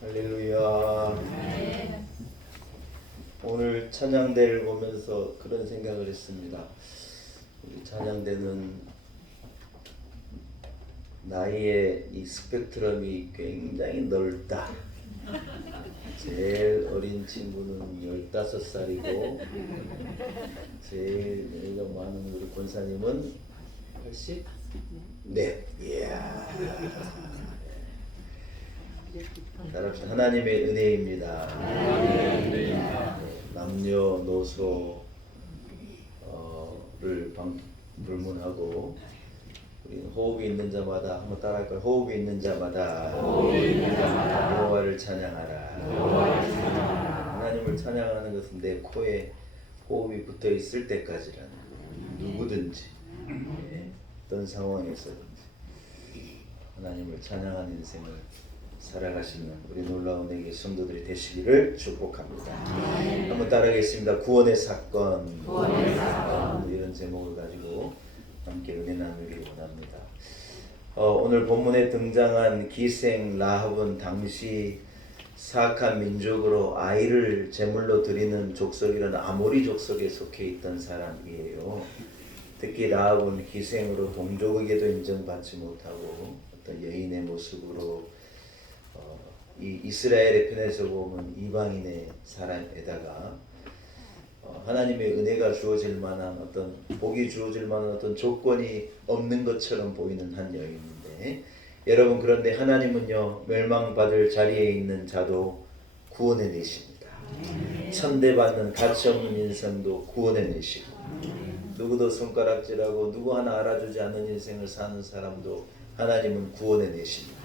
할렐루야. 오늘 찬양대를 보면서 그런 생각을 했습니다. 우리 찬양대는 나이의 이 스펙트럼이 굉장히 넓다. 제일 어린 친구는 15살이고 제일 나이가 많은 우리 권사님은 80? 네. 이야. 따라합시다. 하나님의 은혜입니다. 남녀노소를 불문하고 우리 호흡이 있는 자마다 한번 따라할까요? 호흡이 있는 자마다 여호와를 찬양하라. 하나님을 찬양하는 것은 내 코에 호흡이 붙어 있을 때까지라는 거예요. 누구든지 어떤 상황에서든지 하나님을 찬양하는 인생을 살아가시는 우리 놀라운 내게 성도들이 되시기를 축복합니다. 한번 따라하겠습니다. 구원의 사건. 이런 제목을 가지고 함께 은혜 나누기 원합니다. 오늘 본문에 등장한 기생 라합은 당시 사악한 민족으로 아이를 제물로 드리는 족속이라는 아모리 족속에 속해 있던 사람이에요. 특히 라합은 기생으로 동족에게도 인정받지 못하고 어떤 여인의 모습으로 이 이스라엘의 편에서 보면 이방인의 사람에다가 하나님의 은혜가 주어질 만한 어떤 복이 주어질 만한 어떤 조건이 없는 것처럼 보이는 한 여인인데, 여러분 그런데 하나님은요 멸망받을 자리에 있는 자도 구원해 내십니다. 천대받는 가치 없는 인생도 구원해 내시고, 누구도 손가락질하고 누구 하나 알아주지 않는 인생을 사는 사람도 하나님은 구원해 내십니다.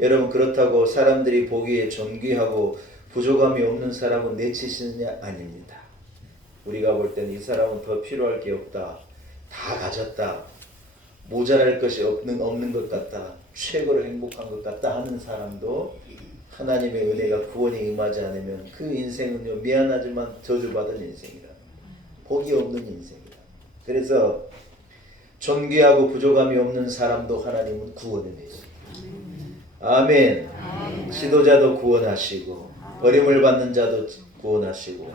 여러분 그렇다고 사람들이 보기에 존귀하고 부족함이 없는 사람은 내치시느냐? 아닙니다. 우리가 볼 때는 이 사람은 더 필요할 게 없다, 다 가졌다, 모자랄 것이 없는 것 같다, 최고로 행복한 것 같다 하는 사람도 하나님의 은혜가 구원이 임하지 않으면 그 인생은요 미안하지만 저주받은 인생이라, 복이 없는 인생이라. 그래서 존귀하고 부족함이 없는 사람도 하나님은 구원해 내십니다. 아멘. 지도자도 구원하시고 버림을 받는 자도 구원하시고,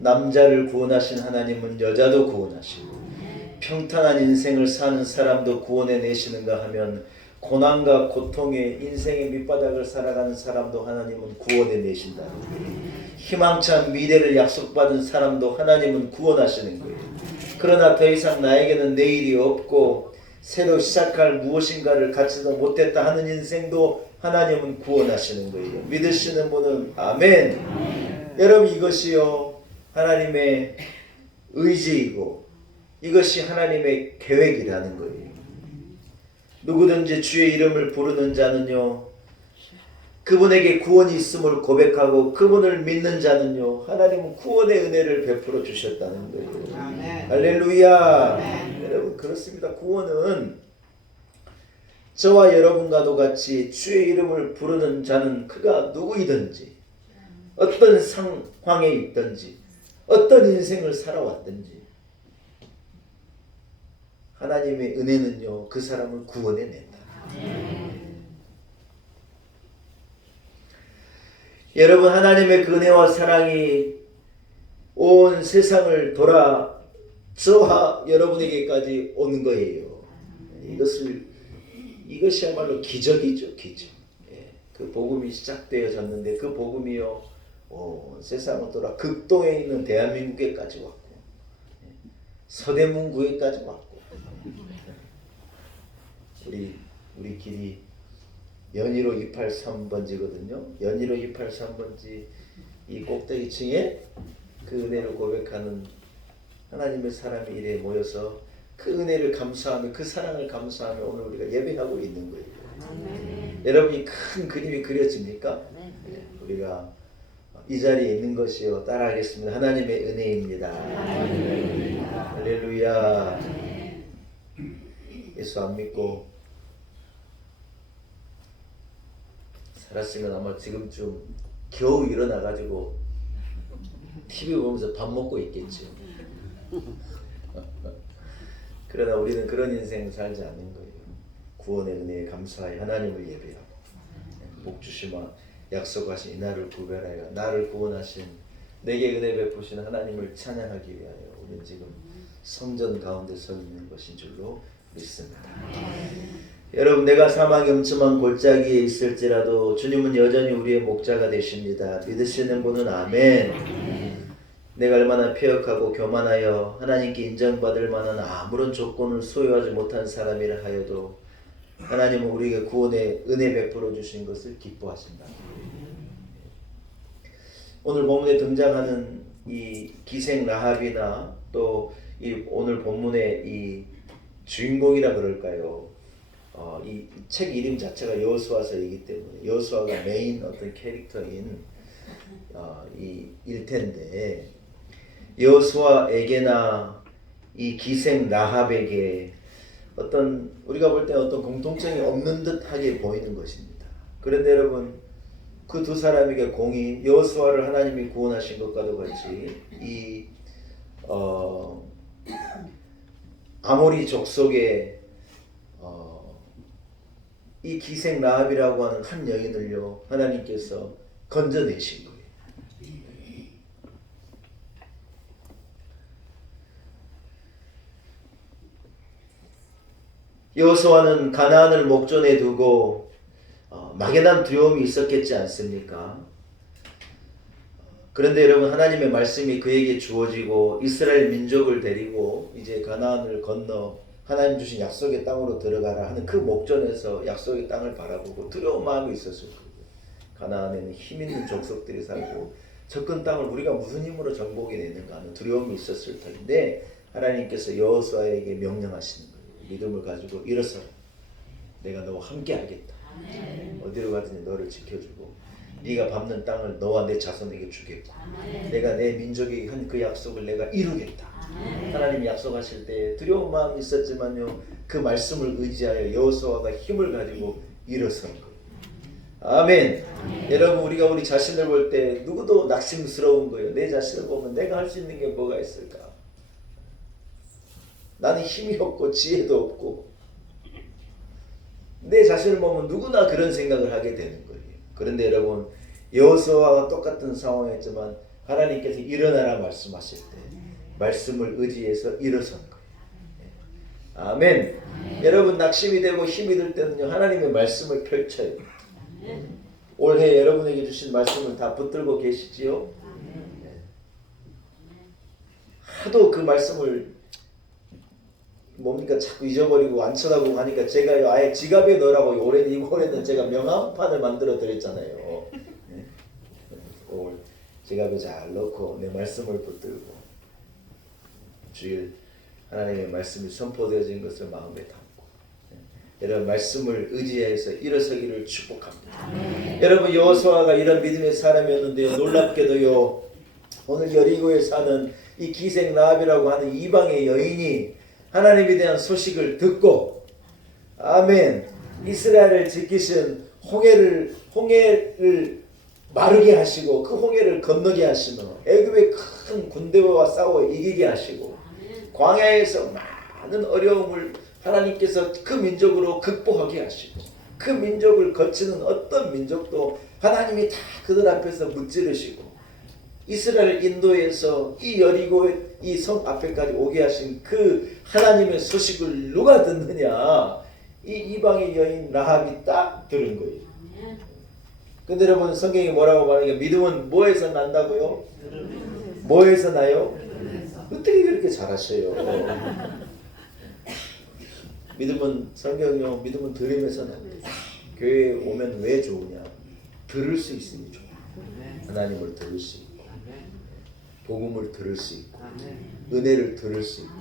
남자를 구원하신 하나님은 여자도 구원하시고, 평탄한 인생을 사는 사람도 구원해 내시는가 하면 고난과 고통의 인생의 밑바닥을 살아가는 사람도 하나님은 구원해 내신다는 거예요. 희망찬 미래를 약속받은 사람도 하나님은 구원하시는 거예요. 그러나 더 이상 나에게는 내일이 없고 새로 시작할 무엇인가를 갖지도 못했다 하는 인생도 하나님은 구원하시는 거예요. 믿으시는 분은 아멘. 여러분 이것이요 하나님의 의지이고 이것이 하나님의 계획이라는 거예요. 누구든지 주의 이름을 부르는 자는요 그분에게 구원이 있음을 고백하고 그분을 믿는 자는요 하나님은 구원의 은혜를 베풀어 주셨다는 거예요. 아멘. 할렐루야. 아멘. 여러분 그렇습니다. 구원은 저와 여러분과도 같이 주의 이름을 부르는 자는 그가 누구이든지 어떤 상황에 있든지 어떤 인생을 살아왔든지 하나님의 은혜는요 그 사람을 구원해 낸다. 여러분 하나님의 그 은혜와 사랑이 온 세상을 돌아 저와 여러분에게까지 오는 거예요. 이것이야말로 기적이죠. 기적. 그 복음이 시작되어졌는데 그 복음이요 세상을 돌아 극동에 있는 대한민국에까지 왔고 서대문구에까지 왔고 우리 길이 연희로 283번지거든요. 연희로 283번지 이 꼭대기층에 그 은혜를 고백하는 하나님의 사람이 이래 모여서 그 은혜를 감사하며 그 사랑을 감사하며 오늘 우리가 예배하고 있는 거예요. 여러분이 큰 그림이 그려집니까? 우리가 이 자리에 있는 것이요 따라하겠습니다. 하나님의 은혜입니다. 할렐루야. 예수 안 믿고 살았으면 아마 지금쯤 겨우 일어나가지고 TV 보면서 밥 먹고 있겠죠. 그러나 우리는 그런 인생 살지 않는 거예요. 구원의 은혜에 감사하여 하나님을 예배하고 복 주시마 약속하신 이날을 구별하여 나를 구원하신 내게 은혜 베푸신 하나님을 찬양하기 위하여 우리는 지금 성전 가운데 서 있는 것인 줄로 믿습니다. 여러분, 내가 사망의 음침한 골짜기에 있을지라도 주님은 여전히 우리의 목자가 되십니다. 믿으시는 분은 아멘. 내가 얼마나 폐역하고 교만하여 하나님께 인정받을 만한 아무런 조건을 소유하지 못한 사람이라 하여도 하나님은 우리에게 구원의 은혜 베풀어 주신 것을 기뻐하신다. 오늘 본문에 등장하는 이 기생 라합이나 또 이 오늘 본문의 이 주인공이라 그럴까요? 이 책 이름 자체가 여호수아서이기 때문에 여호수아가 메인 어떤 캐릭터인 이 일텐데, 여호수아에게나 이 기생 라합에게 어떤 우리가 볼 때 어떤 공통점이 없는 듯하게 보이는 것입니다. 그런데 여러분, 그 두 사람에게 공이 여호수아를 하나님이 구원하신 것과도 같이 이 아모리 족속의 이 기생 라합이라고 하는 한 여인을요 하나님께서 건져내신 거예요. 여호수아는 가나안을 목전에 두고 막연한 두려움이 있었겠지 않습니까? 그런데 여러분, 하나님의 말씀이 그에게 주어지고 이스라엘 민족을 데리고 이제 가나안을 건너 하나님 주신 약속의 땅으로 들어가라 하는 그 목전에서 약속의 땅을 바라보고 두려운 마음이 있었을 거예요. 가나안에는 힘 있는 족속들이 살고 접근 땅을 우리가 무슨 힘으로 정복이 되는가 하는 두려움이 있었을 텐데, 하나님께서 여호수아에게 명령하시는 거예요. 믿음을 가지고 일어서라. 내가 너와 함께 하겠다. 어디로 가든지 너를 지켜주고 네가 밟는 땅을 너와 내 자손에게 주겠고 내가 내 민족에게 한 그 약속을 내가 이루겠다. 하나님이 약속하실 때 두려운 마음이 있었지만요, 그 말씀을 의지하여 여호수아가 힘을 가지고 일어선 거예요. 아멘. 여러분, 우리가 우리 자신을 볼 때 누구도 낙심스러운 거예요. 내 자신을 보면 내가 할 수 있는 게 뭐가 있을까? 나는 힘이 없고 지혜도 없고, 내 자신을 보면 누구나 그런 생각을 하게 되는 거예요. 그런데 여러분, 여호수아와 똑같은 상황이었지만 하나님께서 일어나라 말씀하실 때 말씀을 의지해서 일어선 거예요. 아멘. 여러분, 낙심이 되고 힘이 들 때는요 하나님의 말씀을 펼쳐요. 올해 여러분에게 주신 말씀을 다 붙들고 계시지요? 하도 그 말씀을 뭡니까 자꾸 잊어버리고 안 쳐다보고 하니까 제가요 아예 지갑에 넣으라고 이번에는 제가 명함판을 만들어 드렸잖아요. 오늘 지갑에 잘 넣고 내 말씀을 붙들고 주일 하나님의 말씀이 선포되어진 것을 마음에 담고 여러분, 말씀을 의지해서 일어서기를 축복합니다. 여러분, 여호수아가 이런 믿음의 사람이었는데요, 놀랍게도요 오늘 여리고에 사는 이 기생 라합이라고 하는 이방의 여인이 하나님에 대한 소식을 듣고, 아멘, 이스라엘을 지키신 홍해를 마르게 하시고 그 홍해를 건너게 하시며 애굽의 큰 군대와 싸워 이기게 하시고 광야에서 많은 어려움을 하나님께서 그 민족으로 극복하게 하시고 그 민족을 거치는 어떤 민족도 하나님이 다 그들 앞에서 무찌르시고 이스라엘 인도에서 이 여리고의 이 성 앞에까지 오게 하신 그 하나님의 소식을 누가 듣느냐? 이 이방의 여인 라합이 딱 들은 거예요. 근데 여러분, 성경이 뭐라고 말하냐? 믿음은 뭐에서 난다고요? 뭐에서 나요? 어떻게 그렇게 잘하셔요? 믿음은, 성경이요, 믿음은 들음에서 납니다. 교회에 오면 왜 좋으냐? 들을 수 있으니 좋아. 하나님을 들을 수 있고 복음을 들을 수 있고 은혜를 들을 수 있고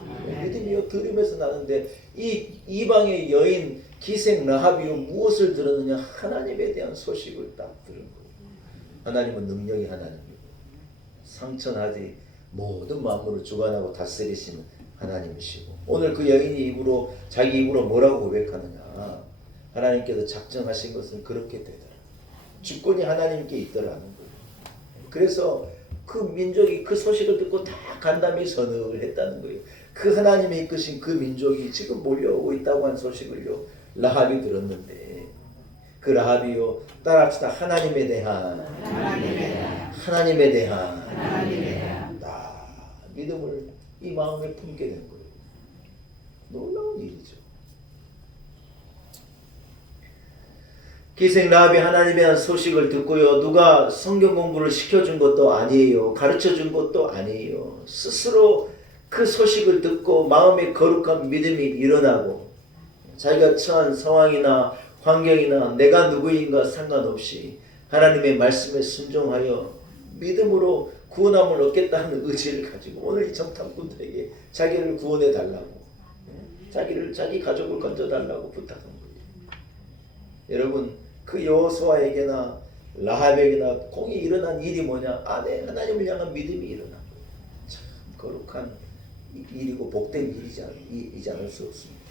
믿음이요 들음에서 나는데, 이 이방의 여인 기생 라합이요 무엇을 들었느냐? 하나님에 대한 소식을 딱 들은 거예요. 하나님은 능력이 하나님이고 상천하지 모든 만물을 주관하고 다스리시는 하나님이시고, 오늘 그 여인이 입으로 자기 입으로 뭐라고 고백하느냐? 하나님께서 작정하신 것은 그렇게 되더라. 주권이 하나님께 있더라는 거예요. 그래서 그 민족이 그 소식을 듣고 다 간담이 선언을 했다는 거예요. 그 하나님이 이끄신 그 민족이 지금 몰려오고 있다고 한 소식을요 라합이 들었는데 그 라합이요 따라합시다. 하나님에 대한 믿음을 이 마음에 품게 된 거예요. 놀라운 일이죠. 기생 라합이 하나님에 대한 소식을 듣고요. 누가 성경 공부를 시켜준 것도 아니에요. 가르쳐준 것도 아니에요. 스스로 그 소식을 듣고 마음에 거룩한 믿음이 일어나고 자기가 처한 상황이나 환경이나 내가 누구인가 상관없이 하나님의 말씀에 순종하여 믿음으로 구원함을 얻겠다는 의지를 가지고 오늘 이 정탐꾼들에게 자기를 구원해 달라고 자기 가족을 건져 달라고 부탁한 거예요. 여러분 그 여호수아에게나 라합에게나 공이 일어난 일이 뭐냐? 안에 하나님을 향한 믿음이 일어난 거예요. 참 거룩한 일이고 복된 일이지 않을 수 없습니다.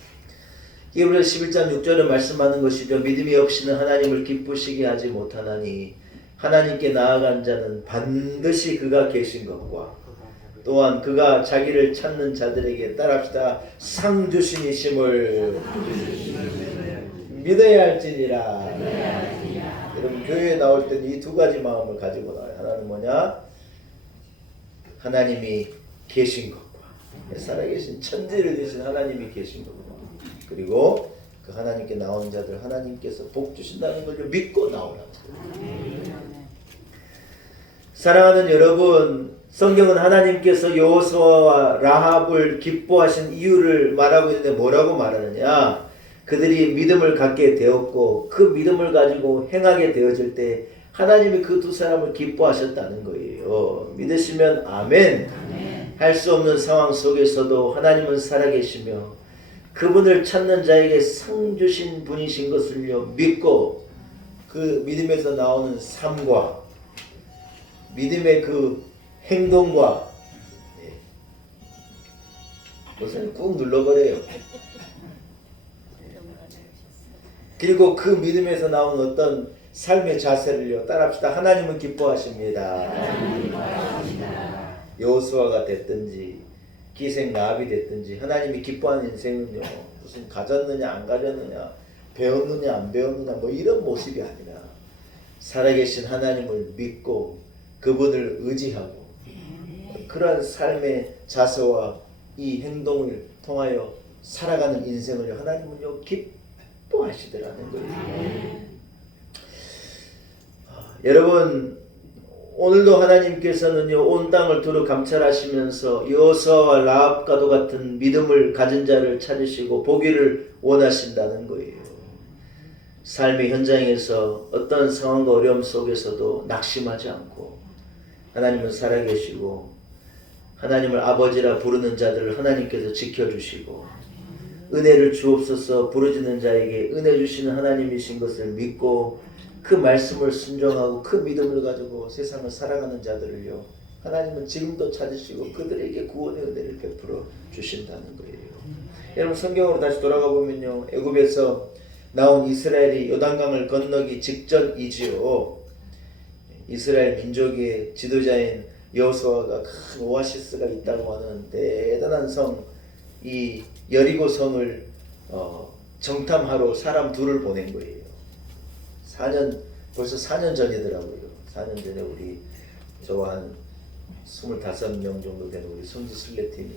히브리서 11장 6절에 말씀하는 것이죠. 믿음이 없이는 하나님을 기쁘시게 하지 못하나니 하나님께 나아간 자는 반드시 그가 계신 것과 또한 그가 자기를 찾는 자들에게 따라합시다. 상 주신이심을 믿어야 할지니라. 여러분 교회에 나올 때는 이 두 가지 마음을 가지고 나와요. 하나는 뭐냐? 하나님이 계신 것과 살아계신 천지를 되신 하나님이 계신 것과 그리고 그 하나님께 나오는 자들 하나님께서 복 주신다는 걸 믿고 나오라는 거예요. 사랑하는 여러분, 성경은 하나님께서 여호수아와 라합을 기뻐하신 이유를 말하고 있는데 뭐라고 말하느냐? 그들이 믿음을 갖게 되었고 그 믿음을 가지고 행하게 되어질 때 하나님이 그 두 사람을 기뻐하셨다는 거예요. 믿으시면 아멘. 할 수 없는 상황 속에서도 하나님은 살아계시며 그분을 찾는 자에게 상 주신 분이신 것을요 믿고 그 믿음에서 나오는 삶과 믿음의 그 행동과 우선 꾹 눌러버려요. 그리고 그 믿음에서 나오는 어떤 삶의 자세를요 따라합시다. 하나님은 기뻐하십니다. 여호수아가 됐든지 기생 라합이 됐든지 하나님이 기뻐하는 인생은요 무슨 가졌느냐 안 가졌느냐 배웠느냐 안 배웠느냐 뭐 이런 모습이 아니라 살아계신 하나님을 믿고 그분을 의지하고 그러한 삶의 자세와 이 행동을 통하여 살아가는 인생을 하나님은요 기뻐하시더라는 거예요. 여러분 오늘도 하나님께서는요 온 땅을 두루 감찰하시면서 여호수아와 라합과도 같은 믿음을 가진 자를 찾으시고 보기를 원하신다는 거예요. 삶의 현장에서 어떤 상황과 어려움 속에서도 낙심하지 않고 하나님은 살아계시고 하나님을 아버지라 부르는 자들을 하나님께서 지켜주시고 은혜를 주옵소서 부르짖는 자에게 은혜 주시는 하나님이신 것을 믿고 그 말씀을 순종하고 그 믿음을 가지고 세상을 살아가는 자들을요 하나님은 지금도 찾으시고 그들에게 구원의 은혜를 베풀어 주신다는 거예요. 여러분 성경으로 다시 돌아가 보면요 애굽에서 나온 이스라엘이 요단강을 건너기 직전이지요. 이스라엘 민족의 지도자인 여호수아가 큰 오아시스가 있다고 하는 대단한 성, 이 여리고 성을 정탐하러 사람 둘을 보낸 거예요. 벌써 4년 전이더라고요. 4년 전에 우리 저와 한 25명 정도 되는 우리 선지 순례팀이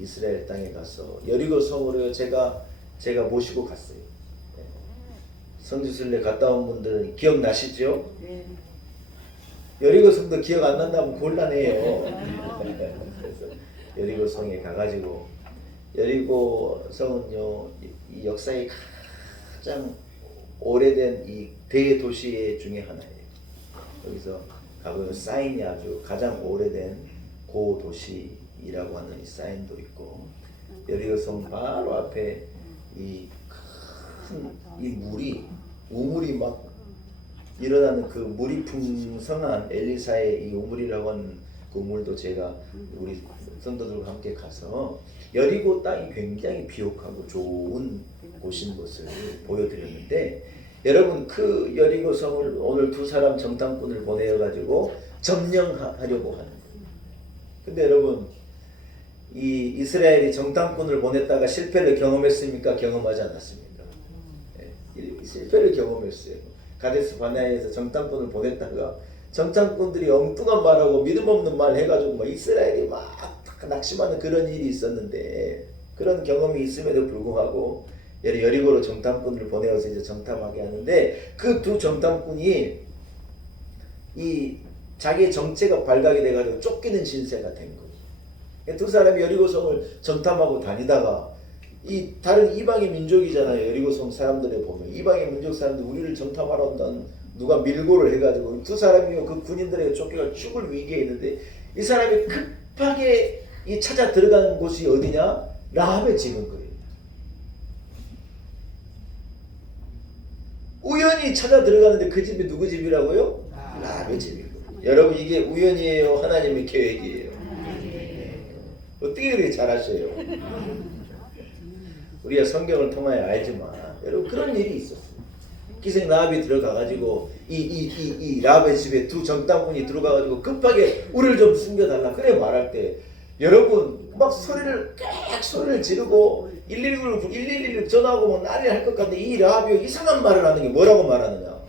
이스라엘 땅에 가서 여리고 성으로 제가 모시고 갔어요. 선지 순례 갔다 온 분들은 기억나시죠? 네. 여리고 성도 기억 안 난다면 곤란해요. 그래서 여리고 성에 가가지고 여리고 성은요 이 역사의 가장 오래된 이 대도시 중에 하나예요. 여기서 가보면 사인이 아주 가장 오래된 고도시라고 하는 이 사인도 있고 여리고 성 바로 앞에 이 큰 이 우물이 막 일어나는 그 물이 풍성한 엘리사의 이 우물이라고 하는 그 우물도 제가 우리 성도들과 함께 가서 여리고 땅이 굉장히 비옥하고 좋은 곳인 것을 보여드렸는데 여러분 그 여리고 성을 오늘 두 사람 정탐꾼을 보내가지고 점령하려고 하는 거예요. 근데 여러분 이 이스라엘이 정탐꾼을 보냈다가 실패를 경험했습니까? 경험하지 않았습니까? 실패를 경험했어요. 가데스 바네아에서 정탐꾼을 보냈다가 정탐꾼들이 엉뚱한 말하고 믿음 없는 말 해가지고 막 이스라엘이 막 낙심하는 그런 일이 있었는데, 그런 경험이 있음에도 불구하고 여리고로 정탐꾼을 보내어서 이제 정탐하게 하는데, 그 두 정탐꾼이 이 자기의 정체가 발각이 돼가지고 쫓기는 신세가 된 거예요. 두 사람이 여리고성을 정탐하고 다니다가 이 다른 이방의 민족이잖아요. 여리고성 사람들에 보면 이방의 민족 사람들 우리를 정탐하러 온다는 누가 밀고를 해가지고 두 사람이 그 군인들에게 쫓겨가 죽을 위기에 있는데, 이 사람이 급하게 이 찾아 들어가는 곳이 어디냐? 라합의 집인 거예요. 우연히 찾아 들어가는데 그 집이 누구 집이라고요? 라합의 집인 거예요. 여러분, 이게 우연이에요? 하나님의 계획이에요? 어떻게 그렇게 잘하셔요? 우리가 성경을 통하여 알지만 여러분, 그런 일이 있었어요. 기생 라합이 들어가가지고 이 라합의 집에 두 정탐꾼이 들어가가지고 급하게 우리를 좀 숨겨달라 그래 말할 때, 여러분 막 소리를 지르고 111 전화하고 뭐 난리 할 것 같은데, 이 라합이 이상한 말을 하는 게 뭐라고 말하느냐?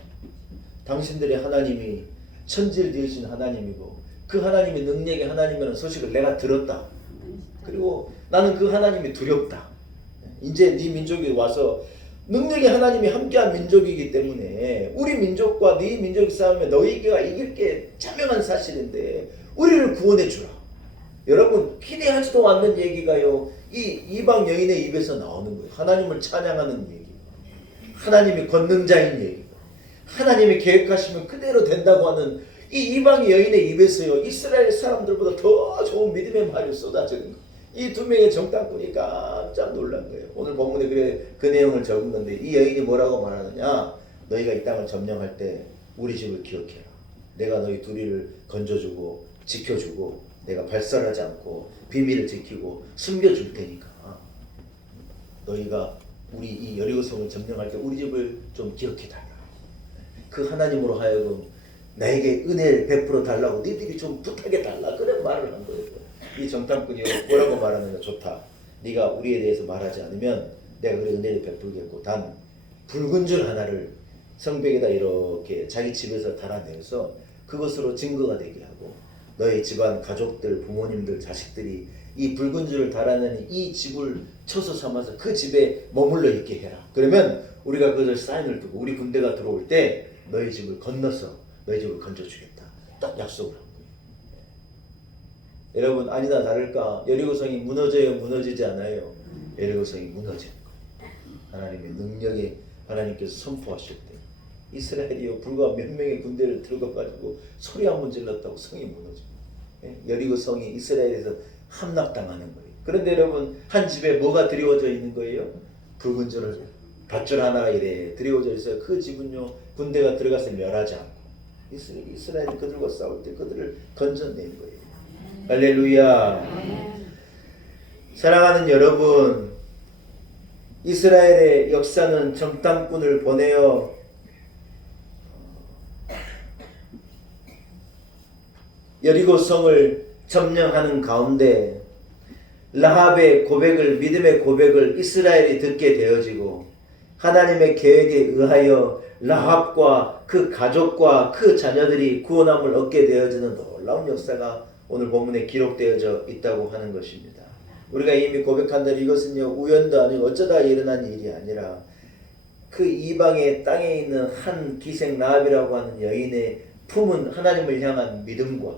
당신들의 하나님이 천지를 지으신 하나님이고 그 하나님의 능력의 하나님이라는 소식을 내가 들었다. 그리고 나는 그 하나님이 두렵다. 이제 네 민족이 와서 능력의 하나님이 함께한 민족이기 때문에 우리 민족과 네 민족 싸움에 너희가 이길 게 자명한 사실인데 우리를 구원해 주라. 여러분, 기대하지도 않는 얘기가요, 이 이방 여인의 입에서 나오는 거예요. 하나님을 찬양하는 얘기, 하나님이 권능자인 얘기, 하나님이 계획하시면 그대로 된다고 하는 이 이방 여인의 입에서요, 이스라엘 사람들보다 더 좋은 믿음의 말이 쏟아지는 거예요. 이 두 명의 정탐꾼이 깜짝 놀란 거예요. 오늘 본문에 그 내용을 적은 건데, 이 여인이 뭐라고 말하느냐? 너희가 이 땅을 점령할 때 우리 집을 기억해라. 내가 너희 둘이를 건져주고 지켜주고 내가 발설하지 않고 비밀을 지키고 숨겨줄 테니까 너희가 우리 이 여리고성을 점령할 때 우리 집을 좀 기억해달라. 그 하나님으로 하여금 나에게 은혜를 베풀어 달라고 너희들이 좀 부탁해달라. 그런 말을 한 거예요. 이 정탐꾼이 뭐라고 말하느냐? 좋다. 네가 우리에 대해서 말하지 않으면 내가 그래 은혜를 베풀겠고, 단 붉은 줄 하나를 성벽에다 이렇게 자기 집에서 달아내서 그것으로 증거가 되게 하고, 너의 집안 가족들, 부모님들, 자식들이 이 붉은 줄을 달아내는 이 집을 처소 삼아서 그 집에 머물러 있게 해라. 그러면 우리가 그것을 사인을 두고 우리 군대가 들어올 때 너희 집을 건너서 너희 집을 건져주겠다. 딱 약속을 한 거예요. 여러분, 아니나 다를까 여리고성이 무너져요? 무너지지 않아요? 여리고성이 무너지는 거예요. 하나님의 능력에 하나님께서 선포하실 때 이스라엘이요 불과 몇 명의 군대를 들어가가지고 소리 한번 질렀다고 성이 무너져요. 여리고성이 이스라엘에서 함락당하는 거예요. 그런데 여러분, 한 집에 뭐가 드리워져 있는 거예요? 붉은 줄을 밧줄 하나가 이래 드리워져 있어요. 그 집은요 군대가 들어가서 멸하지 않고 이스라엘이 그들과 싸울 때 그들을 건져낸 거예요. 할렐루야. 사랑하는 여러분, 이스라엘의 역사는 정탐꾼을 보내어 여리고성을 점령하는 가운데 라합의 고백을, 믿음의 고백을 이스라엘이 듣게 되어지고, 하나님의 계획에 의하여 라합과 그 가족과 그 자녀들이 구원함을 얻게 되어지는 놀라운 역사가 오늘 본문에 기록되어져 있다고 하는 것입니다. 우리가 이미 고백한 대로 이것은요 우연도 아니고 어쩌다 일어난 일이 아니라 그 이방의 땅에 있는 한 기생 라합이라고 하는 여인의 품은 하나님을 향한 믿음과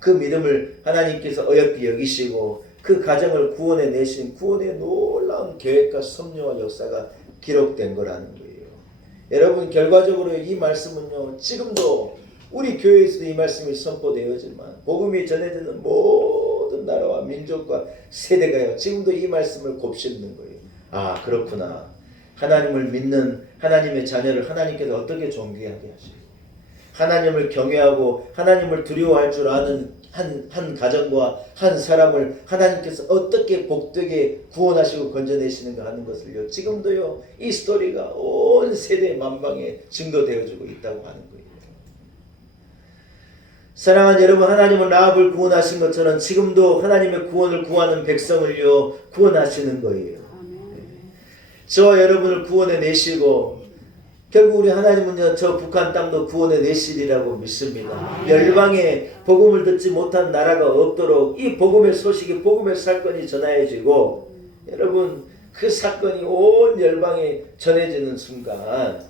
그 믿음을 하나님께서 어여삐 여기시고 그 가정을 구원해 내신 구원의 놀라운 계획과 섭리와 역사가 기록된 거라는 거예요. 여러분, 결과적으로 이 말씀은요 지금도 우리 교회에서도 이 말씀이 선포되어지만 복음이 전해지는 모든 나라와 민족과 세대가요 지금도 이 말씀을 곱씹는 거예요. 아, 그렇구나. 하나님을 믿는 하나님의 자녀를 하나님께서 어떻게 존귀하게 하시고, 하나님을 경외하고 하나님을 두려워할 줄 아는 한 가정과 한 사람을 하나님께서 어떻게 복되게 구원하시고 건져내시는가 하는 것을요 지금도요 이 스토리가 온 세대 만방에 증거되어지고 있다고 하는 거예요. 사랑하는 여러분, 하나님은 라합을 구원하신 것처럼 지금도 하나님의 구원을 구하는 백성을요 구원하시는 거예요. 저와 여러분을 구원해 내시고 결국 우리 하나님은요 저 북한 땅도 구원해 내시리라고 믿습니다. 열방에 복음을 듣지 못한 나라가 없도록 이 복음의 소식이 복음의 사건이 전해지고 여러분 그 사건이 온 열방에 전해지는 순간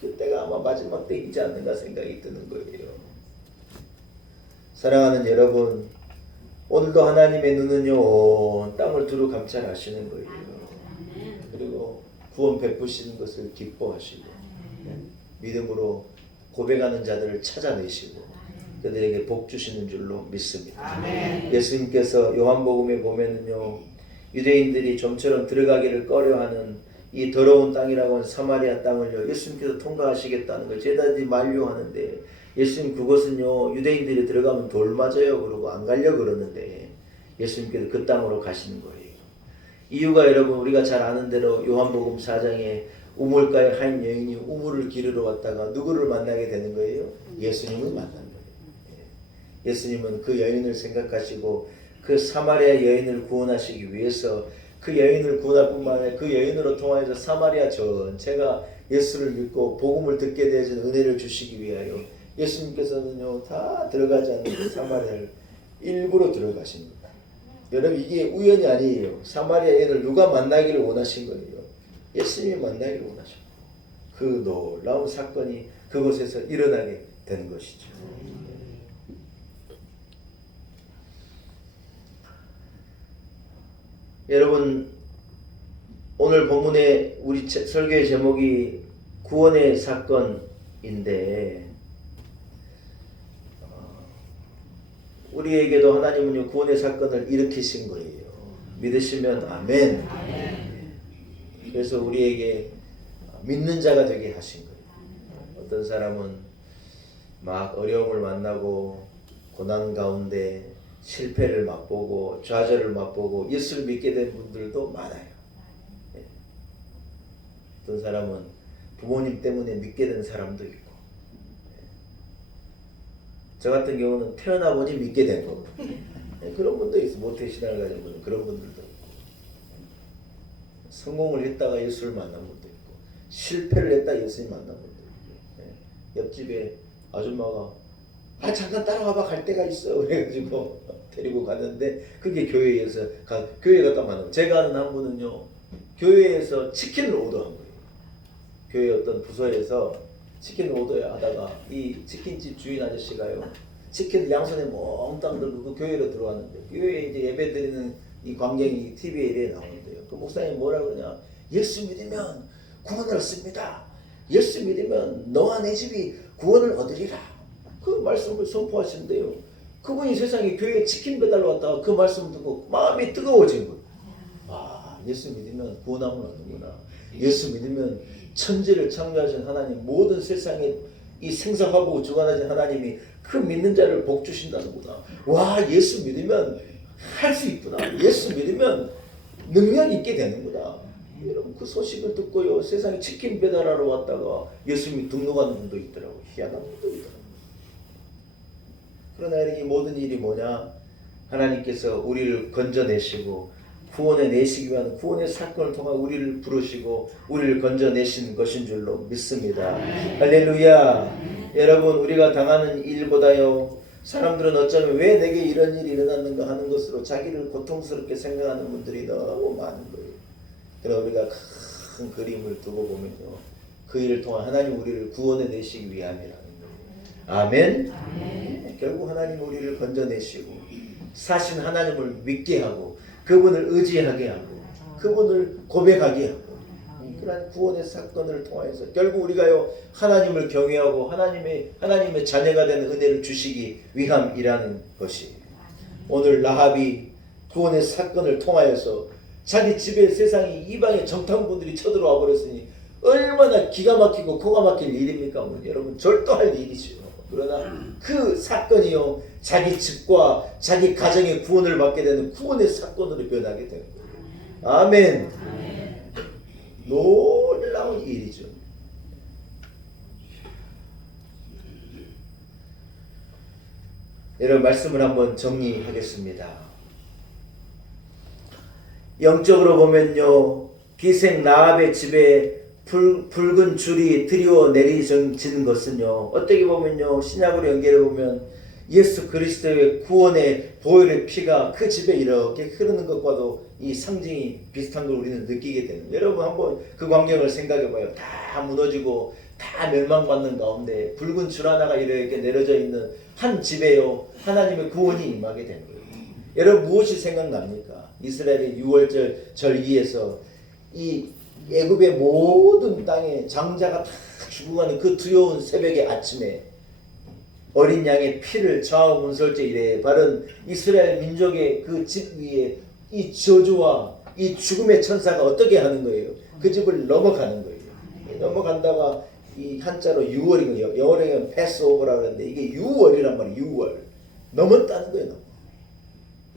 그때가 아마 마지막 때이지 않는가 생각이 드는 거예요. 사랑하는 여러분, 오늘도 하나님의 눈은요 땅을 두루 감찰하시는 거예요. 그리고 구원 베푸시는 것을 기뻐하시고 믿음으로 고백하는 자들을 찾아내시고 그들에게 복 주시는 줄로 믿습니다. 아멘. 예수님께서 요한복음에 보면은요 유대인들이 좀처럼 들어가기를 꺼려하는 이 더러운 땅이라고 하는 사마리아 땅을요 예수님께서 통과하시겠다는 걸 제자들이 만류하는데 예수님 그것은요 유대인들이 들어가면 돌 맞아요 그러고 안 가려고 그러는데 예수님께서 그 땅으로 가시는 거예요. 이유가 여러분 우리가 잘 아는 대로 요한복음 4장에 우물가에 한 여인이 우물을 기르러 왔다가 누구를 만나게 되는 거예요? 예수님을 만난 거예요. 예수님은 그 여인을 생각하시고 그 사마리아 여인을 구원하시기 위해서 그 여인을 구원할 뿐만 아니라 그 여인으로 통하여서 사마리아 전체가 예수를 믿고 복음을 듣게 되어진 은혜를 주시기 위하여 예수님께서는요 다 들어가지 않는 그 사마리아를 일부러 들어가신 겁니다. 여러분 이게 우연이 아니에요. 사마리아 여인을 누가 만나기를 원하신 거예요? 예수님이 만나기를 원하셨고 그 놀라운 사건이 그곳에서 일어나게 되는 것이죠. 여러분 오늘 본문의 우리 설교의 제목이 구원의 사건인데 우리에게도 하나님은 구원의 사건을 일으키신 거예요. 믿으시면 아멘. 그래서 우리에게 믿는 자가 되게 하신 거예요. 어떤 사람은 막 어려움을 만나고 고난 가운데 실패를 맛보고 좌절을 맛보고 예수를 믿게 된 분들도 많아요. 어떤 사람은 부모님 때문에 믿게 된 사람도 있고 저 같은 경우는 태어나 보니 믿게 된 거고 그런 분도 있어. 모태신앙을 가진 분은 그런 분들도 있고 성공을 했다가 예수를 만난 분도 있고 실패를 했다 예수님 만난 분도 있고 옆집에 아줌마가 잠깐 따라와봐 갈 데가 있어 그래가지고 데리고 갔는데 그게 교회에서 교회 갔다 만나고 제가 아는 한 분은요 교회에서 치킨을 오더한 거예요. 교회 어떤 부서에서 치킨 오더하다가 이 치킨집 주인 아저씨가요 치킨을 양손에 몽땅 들고 그 교회로 들어왔는데 교회에 이제 예배 드리는 이 광경이 TV에 이래 나오는데요. 그 목사님이 뭐라 그러냐 예수 믿으면 구원을 얻습니다. 예수 믿으면 너와 내 집이 구원을 얻으리라. 그 말씀을 선포하시는데요. 그분이 세상에 교회에 치킨 배달로 왔다가 그 말씀을 듣고 마음이 뜨거워진 거예요. 아 예수 믿으면 구원함을 얻는구나. 예수 믿으면 천지를 창조하신 하나님 모든 세상에 이 생사하고 주관하신 하나님이 그 믿는 자를 복 주신다는구나. 와 예수 믿으면 할 수 있구나. 예수 믿으면 능력 있게 되는구나. 여러분 그 소식을 듣고요 세상에 치킨 배달하러 왔다가 예수님이 등록하는 분도 있더라고요. 희한한 분도 있더라고요. 그러나 이 모든 일이 뭐냐 하나님께서 우리를 건져내시고 구원해 내시기 위한 구원의 사건을 통해 우리를 부르시고 우리를 건져내신 것인 줄로 믿습니다. 할렐루야. 여러분 우리가 당하는 일보다요 사람들은 어쩌면 왜 내게 이런 일이 일어났는가 하는 것으로 자기를 고통스럽게 생각하는 분들이 너무 많은 거예요. 그러나 우리가 큰 그림을 두고 보면요 그 일을 통해 하나님 우리를 구원해 내시기 위함이라는 거예요. 아멘. 결국 하나님 우리를 건져내시고 사신 하나님을 믿게 하고 그분을 의지하게 하고 그분을 고백하게 하고 그러한 구원의 사건을 통해서 결국 우리가요 하나님을 경외하고 하나님의 자녀가 되는 은혜를 주시기 위함이라는 것이 오늘 라합이 구원의 사건을 통하여서 자기 집에 세상에 이방의 정탐꾼들이 쳐들어와 버렸으니 얼마나 기가 막히고 코가 막힐 일입니까? 여러분 절도할 일이죠. 그러나 그 사건이요 자기 집과 자기 가정의 구원을 받게 되는 구원의 사건으로 변하게 되는 거예요. 아멘. 놀라운 일이죠. 여러분 말씀을 한번 정리하겠습니다. 영적으로 보면요 기생 라합의 집에 붉은 줄이 드리워 내리지는 것은요, 어떻게 보면요, 신약으로 연결해 보면 예수 그리스도의 구원의 보혈의 피가 그 집에 이렇게 흐르는 것과도 이 상징이 비슷한 걸 우리는 느끼게 되는. 여러분 한번 그 광경을 생각해 봐요. 다 무너지고 다 멸망받는 가운데 붉은 줄 하나가 이렇게 내려져 있는 한 집에요, 하나님의 구원이 임하게 되는 거예요. 여러분 무엇이 생각납니까? 이스라엘의 6월절 절기에서 이 애굽의 모든 땅에 장자가 다 죽어가는 그 두려운 새벽의 아침에 어린 양의 피를 좌우문설제 이래 바른 이스라엘 민족의 그 집 위에 이 저주와 이 죽음의 천사가 어떻게 하는 거예요? 그 집을 넘어가는 거예요. 넘어간다가 이 한자로 6월이고요. 영어로는 패스오버라고 하는데 이게 6월이란 말이에요. 6월. 넘었다는 거예요.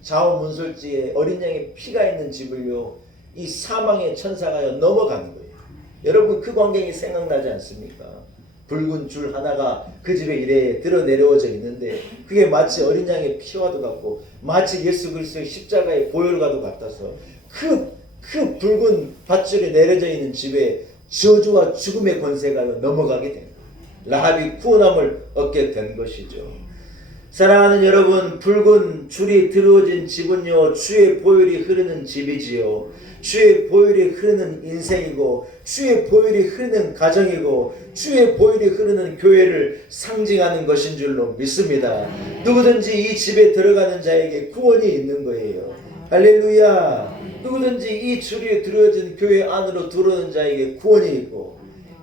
좌우문설지에 어린 양의 피가 있는 집을요, 이 사망의 천사가 넘어가는 거예요. 여러분 그 광경이 생각나지 않습니까? 붉은 줄 하나가 그 집에 이래 들어 내려오져 있는데 그게 마치 어린 양의 피와도 같고 마치 예수 그리스도의 십자가의 보혈과도 같아서 그 붉은 밧줄이 내려져 있는 집에 저주와 죽음의 권세가 넘어가게 된 거예요. 라합이 구원함을 얻게 된 것이죠. 사랑하는 여러분, 붉은 줄이 들어진 집은요, 주의 보혈이 흐르는 집이지요. 주의 보혈이 흐르는 인생이고, 주의 보혈이 흐르는 가정이고, 주의 보혈이 흐르는 교회를 상징하는 것인 줄로 믿습니다. 누구든지 이 집에 들어가는 자에게 구원이 있는 거예요. 할렐루야. 누구든지 이 줄이 들어진 교회 안으로 들어오는 자에게 구원이 있고,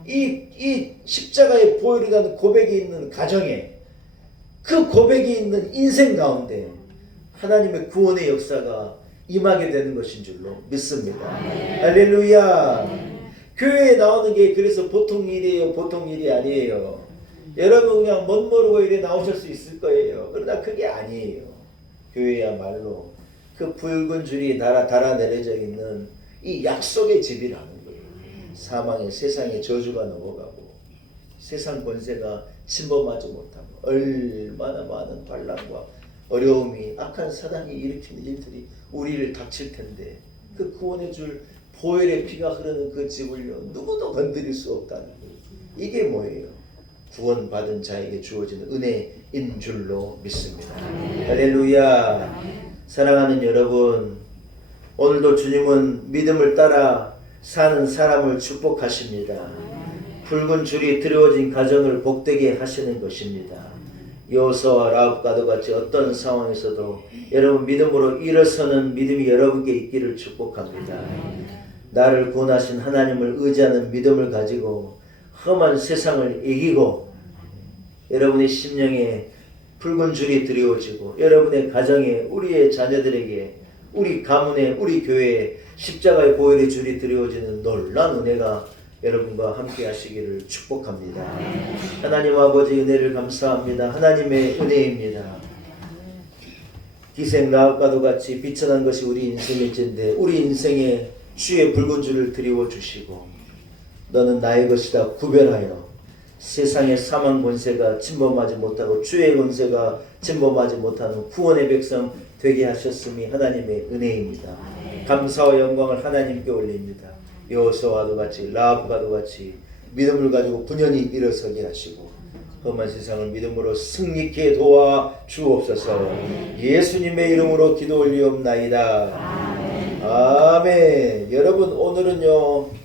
이 십자가의 보혈이라는 고백이 있는 가정에, 그 고백이 있는 인생 가운데 하나님의 구원의 역사가 임하게 되는 것인 줄로 믿습니다. 할렐루야. 교회에 나오는 게 그래서 보통 일이에요? 보통 일이 아니에요. 여러분 그냥 멋모르고 이래 나오실 수 있을 거예요. 그러나 그게 아니에요. 교회야말로 그 붉은 줄이 달아 내려져 있는 이 약속의 집이라는 거예요. 사망의 세상의 저주가 넘어가고 세상 권세가 침범하지 못하고 얼마나 많은 반란과 어려움이 악한 사단이 일으키는 일들이 우리를 닥칠 텐데 그 구원의 줄 보혈의 피가 흐르는 그 집을요, 누구도 건드릴 수 없다는 거예요. 이게 뭐예요? 구원받은 자에게 주어지는 은혜인 줄로 믿습니다. 할렐루야. 사랑하는 여러분, 오늘도 주님은 믿음을 따라 사는 사람을 축복하십니다. 붉은 줄이 드리워진 가정을 복되게 하시는 것입니다. 여호수아와 라합과도 같이 어떤 상황에서도 여러분 믿음으로 일어서는 믿음이 여러분께 있기를 축복합니다. 나를 구원하신 하나님을 의지하는 믿음을 가지고 험한 세상을 이기고 여러분의 심령에 붉은 줄이 드리워지고 여러분의 가정에, 우리의 자녀들에게, 우리 가문에, 우리 교회에 십자가의 보혈의 줄이 드리워지는 놀라운 은혜가 여러분과 함께 하시기를 축복합니다. 하나님 아버지 은혜를 감사합니다. 하나님의 은혜입니다. 기생 라합과도 같이 비천한 것이 우리 인생일진데 우리 인생에 주의 붉은 줄을 드리워 주시고 너는 나의 것이다 구별하여 세상의 사망 권세가 침범하지 못하고 주의 권세가 침범하지 못하는 구원의 백성 되게 하셨음이 하나님의 은혜입니다. 감사와 영광을 하나님께 올립니다. 여호수아와도 같이 라합과도 같이 믿음을 가지고 분연히 일어서게 하시고 험한 세상을 믿음으로 승리케 도와 주옵소서. 예수님의 이름으로 기도 올리옵나이다. 아멘. 여러분 오늘은요